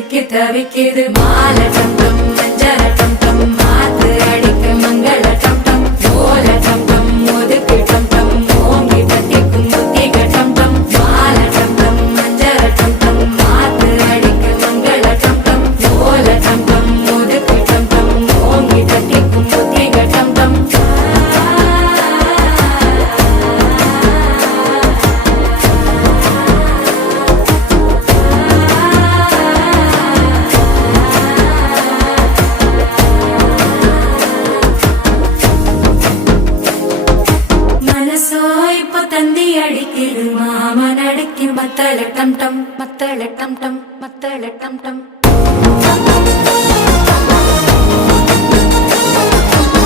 சிக்கி தவிக்கிது மாலை டம் டம் மஞ்சள டம் டம் மாத்து அடிக்க மங்கள டம் டம் ஓல டம் டம் ஒதுக்கு டம் டம் ஓங்கி தட்டிக்கும் புத்திக டம் டம் மாலை டம் டம் மஞ்சள டம் டம் மாத்து அடிக்க மங்கள டம் டம் ஓல டம் டம் ஒதுக்கு டம் டம் ஓங்கி தட்டிக்கும் புத்திக டம் டம் தந்தி அடிக்கிது மாமன் அடிக்கு மத்தள டம் டம் மத்தள டம் டம் மத்தள டம் டம்